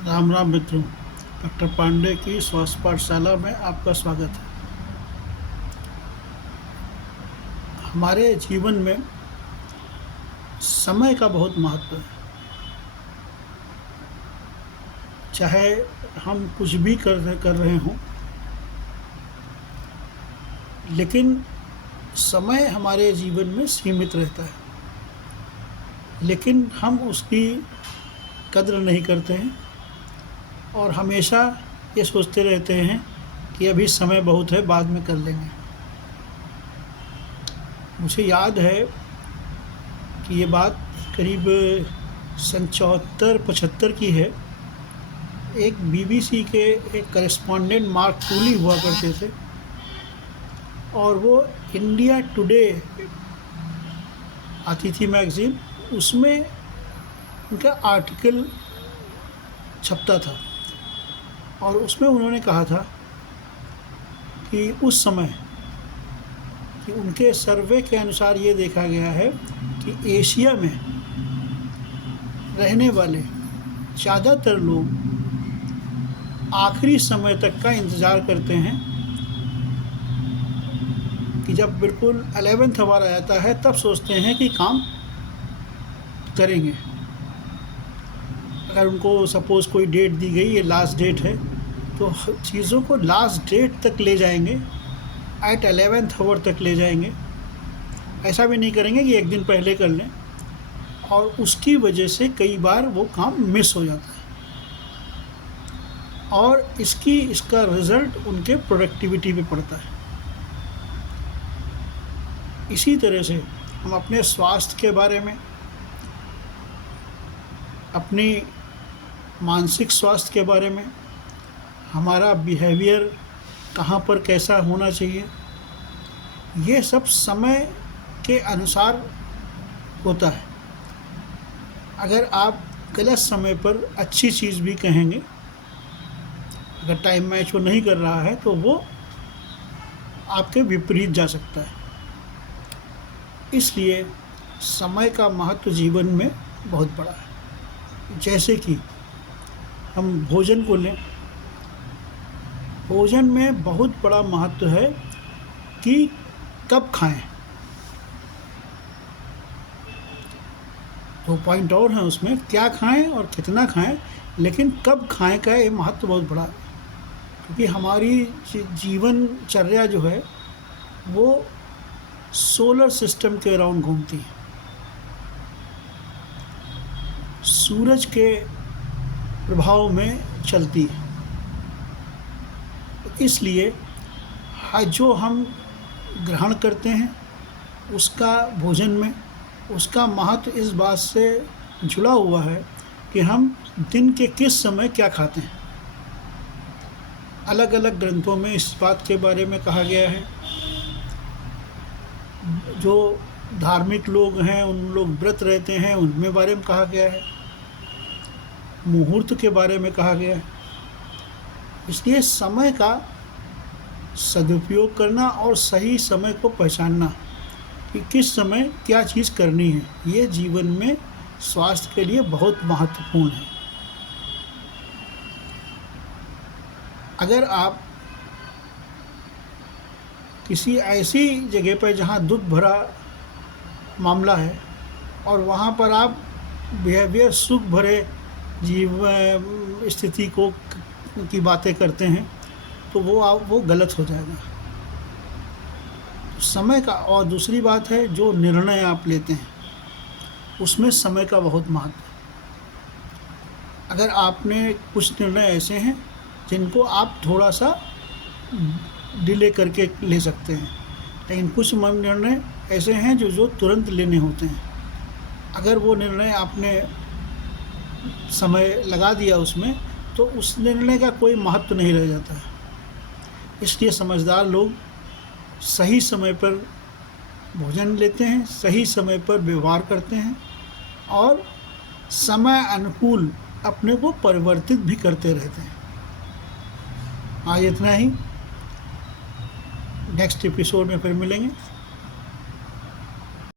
राम राम मित्रों। डॉक्टर पांडे की स्वास्थ्य पाठशाला में आपका स्वागत है। हमारे जीवन में समय का बहुत महत्व है। चाहे हम कुछ भी कर रहे हों, लेकिन समय हमारे जीवन में सीमित रहता है, लेकिन हम उसकी कद्र नहीं करते हैं और हमेशा ये सोचते रहते हैं कि अभी समय बहुत है, बाद में कर लेंगे। मुझे याद है कि ये बात करीब सन 74-75 की है। एक बीबीसी के एक करेस्पॉन्डेंट मार्क टूली हुआ करते थे और वो इंडिया टुडे आती थी मैगज़ीन, उसमें उनका आर्टिकल छपता था और उसमें उन्होंने कहा था कि उस समय कि उनके सर्वे के अनुसार ये देखा गया है कि एशिया में रहने वाले ज़्यादातर लोग आखिरी समय तक का इंतज़ार करते हैं कि जब बिल्कुल 11th आवर आ जाता है तब सोचते हैं कि काम करेंगे। अगर उनको सपोज़ कोई डेट दी गई, ये लास्ट डेट है, तो चीज़ों को लास्ट डेट तक ले जाएंगे, एट 11th आवर तक ले जाएंगे। ऐसा भी नहीं करेंगे कि एक दिन पहले कर लें, और उसकी वजह से कई बार वो काम मिस हो जाता है और इसका रिज़ल्ट उनके प्रोडक्टिविटी पे पड़ता है। इसी तरह से हम अपने स्वास्थ्य के बारे में, अपनी मानसिक स्वास्थ्य के बारे में, हमारा बिहेवियर कहाँ पर कैसा होना चाहिए, ये सब समय के अनुसार होता है। अगर आप गलत समय पर अच्छी चीज़ भी कहेंगे, अगर टाइम मैच वो नहीं कर रहा है, तो वो आपके विपरीत जा सकता है। इसलिए समय का महत्व जीवन में बहुत बड़ा है। जैसे कि हम भोजन को लें, भोजन में बहुत बड़ा महत्व है कि कब खाएं। तो पॉइंट और हैं उसमें, क्या खाएं और कितना खाएं, लेकिन कब खाएं का ये महत्व बहुत बड़ा है। क्योंकि हमारी जीवनचर्या जो है वो सोलर सिस्टम के अराउंड घूमती है, सूरज के प्रभाव में चलती है। इसलिए जो हम ग्रहण करते हैं उसका भोजन में, उसका महत्व इस बात से जुड़ा हुआ है कि हम दिन के किस समय क्या खाते हैं। अलग अलग ग्रंथों में इस बात के बारे में कहा गया है। जो धार्मिक लोग हैं, उन लोग व्रत रहते हैं, उनमें बारे में कहा गया है। मुहूर्त के बारे में कहा गया है। इसलिए समय का सदुपयोग करना और सही समय को पहचानना कि किस समय क्या चीज़ करनी है, ये जीवन में स्वास्थ्य के लिए बहुत महत्वपूर्ण है। अगर आप किसी ऐसी जगह पर जहाँ दुख भरा मामला है और वहाँ पर आप बिहेवियर सुख भरे स्थिति की बातें करते हैं, तो वो गलत हो जाएगा। समय का, और दूसरी बात है जो निर्णय आप लेते हैं उसमें समय का बहुत महत्व है। अगर आपने कुछ निर्णय ऐसे हैं जिनको आप थोड़ा सा डिले करके ले सकते हैं, लेकिन कुछ निर्णय ऐसे हैं जो तुरंत लेने होते हैं। अगर वो निर्णय आपने समय लगा दिया उसमें, तो उस निर्णय का कोई महत्व नहीं रह जाता है। इसलिए समझदार लोग सही समय पर भोजन लेते हैं, सही समय पर व्यवहार करते हैं और समय अनुकूल अपने को परिवर्तित भी करते रहते हैं। आज इतना ही। नेक्स्ट एपिसोड में फिर मिलेंगे।